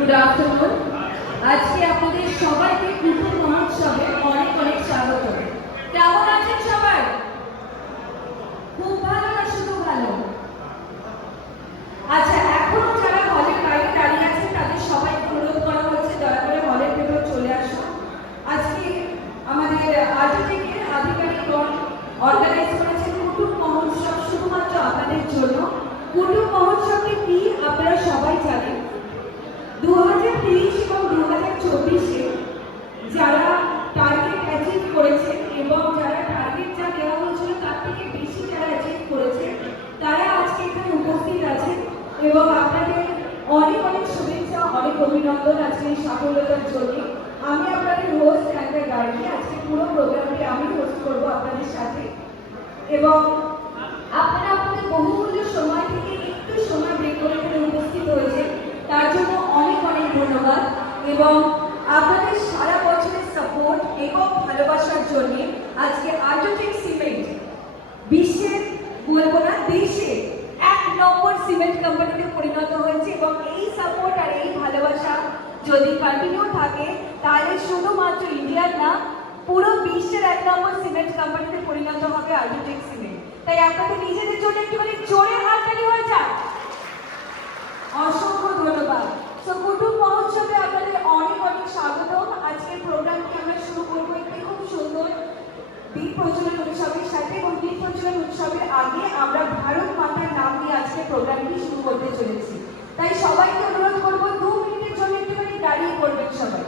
Good afternoon. আজকে আপনাদের সবাইকে কুটুম মহোৎসবে অনেক অনেক স্বাগত। কেমন আছেন সবাই? খুব ভালো না শুধু ভালো? আচ্ছা, এখনো যারা হলের বাইরে দাঁড়িয়ে আছে তাদের সবাইকে অনুরোধ করা হচ্ছে দয়া করে হলের ভেতর চলে আসুন। আজকে আমাদের আর্টিটেকের আধিকারিকগণ অর্গানাইজ করেছেন কুটুম মহোৎসব শুধুমাত্র আপনাদের জন্য। কুটুম মহোৎসবটি কি আপনারা সবাই জানেন। 2023 এবং 2024-এ যারা টার্গেট অ্যাচিভ করেছে এবং যারা টার্গেট যা দেওয়া হয়েছিল তার থেকে বেশি যারা অ্যাচিভ করেছে তারা আজকে এখানে উপস্থিত আছেন এবং আপনাদের অনেক অনেক শুভেচ্ছা, অনেক অভিনন্দন আজকে এই সাফল্যতার জন্য। আমি আপনাদের হোস্ট অ্যাঙ্কার গার্গী। আজকে পুরো প্রোগ্রামটি আমি হোস্ট করবো আপনাদের সাথে এবং আপনারা আপনাদের বহুমূল্য সময় থেকে একটু সময় বের করে এখানে উপস্থিত হয়েছে তার জন্য অনেক অনেক ধন্যবাদ এবং আপনাদের সারা বছরের সাপোর্ট এবং ভালোবাসার জন্য আজকে আর্যটেক সিমেন্ট বিশ্বের বলবো না দেশের 1 নম্বর সিমেন্ট কোম্পানিতে পরিণত হয়েছে এবং এই সাপোর্ট আর এই ভালোবাসা যদি কন্টিনিউ থাকে তাহলে শুধুমাত্র ইন্ডিয়ার না পুরো বিশ্বের 1 নম্বর সিমেন্ট কোম্পানিতে পরিণত হবে আর্যটেক সিমেন্ট। তাই আপনাদের নিজেদের জন্য একটুখানি জোরে হাততালি হয়ে যাক। অসংখ্য ধন্যবাদ। তো কুটুম মহোৎসবে আপনাদের অনেক অনেক স্বাগতম। আজকের প্রোগ্রামটি আমরা শুরু করবো একটি খুব সুন্দর দ্বীপ প্রজ্বলন উৎসবের সাথে এবং দ্বীপ প্রজ্বলন উৎসবের আগে আমরা ভারত মাতার নাম দিয়ে আজকে প্রোগ্রামটি শুরু করতে চলেছি। তাই সবাইকে অনুরোধ করবো 2 মিনিটের জন্য একটুখানি দাঁড়িয়ে পড়বেন সবাই।